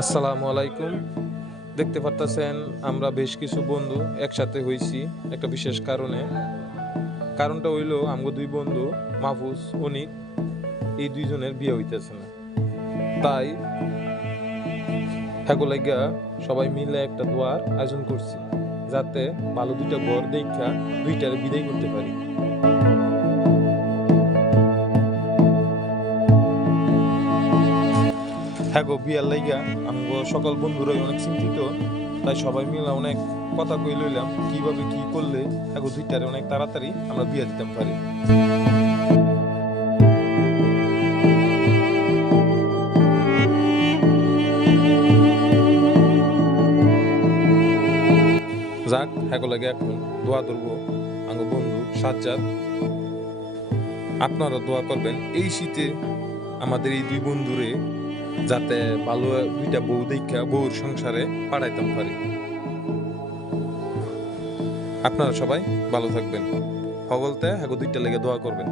আসসালামু আলাইকুম। দেখতে পারতেছেন আমরা বেশ কিছু বন্ধু একসাথে হইছি একটা বিশেষ কারণে। কারণটা হইল আমগো দুই বন্ধু মাহফুজ, অনিক, এই দুইজনের বিয়ে হইতেছে না। তাই হ্যাগো লাইগা সবাই মিলে একটা দোয়ার আয়োজন করছি, যাতে ভালো দুইটা বর দেখা দুইটারে বিদায় করতে পারি। হ্যাগো বিয়ার লাইগা আমগো সকল বন্ধুরাই অনেক চিন্তিত। তাই সবাই মিলে অনেক কথা কই লইলাম কিভাবে কি করলে হ্যাগো দুইটারে অনেক তাড়াতাড়ি আমরা বিয়ে দিতে পারি। যাক হ্যাগো লাগে এখন দোয়া ধরবো আঙ্গ বন্ধু সাজ্জাদ। আপনারা দোয়া করবেন এই শীতে আমাদের এই দুই বন্ধুরে যাতে ভালো দুইটা বউ দেখা বউর সংসারে পাঠাইতাম পারি। আপনারা সবাই ভালো থাকবেন, সকলতে হ্যাগো দুইটা লেগে দোয়া করবেন।